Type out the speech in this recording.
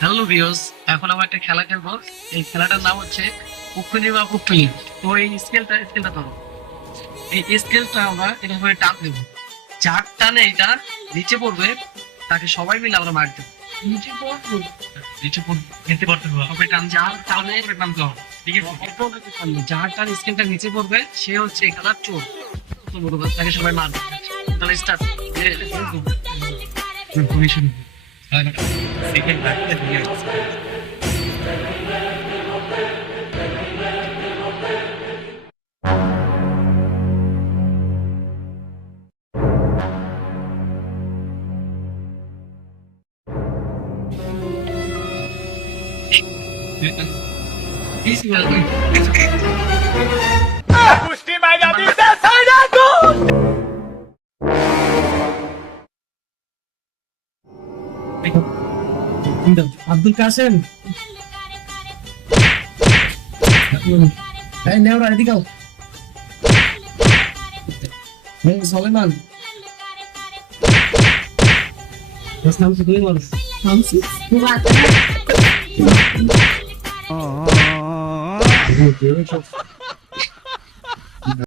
Hello views এখন আমরা একটা খেলা খেলব। এই খেলাটার নাম হচ্ছে পুকুনি বা পুকুনি। তো এই স্কেলটা স্কেলটা ধরো। এই স্কেলটা আমরা এরকম করে টান দেবো। যার টানে এটা নিচে পড়বে তাকে সবাই মিলে আমরা মার দেবো নিচে পড়ব? নিচে পড়বে নিচে পড়তে হবে। টান যার টানে টানতে হবে। ঠিক আছে। যার টান স্কেলটা নিচে পড়বে সে হচ্ছে খেলার চোর। তাকে সবাই মারবে। তাহলে start Corporation and second back at years. Please welcome. Abdul Kasem এই নেওরা এদিকে এই সলেমান নাম কি নাম কি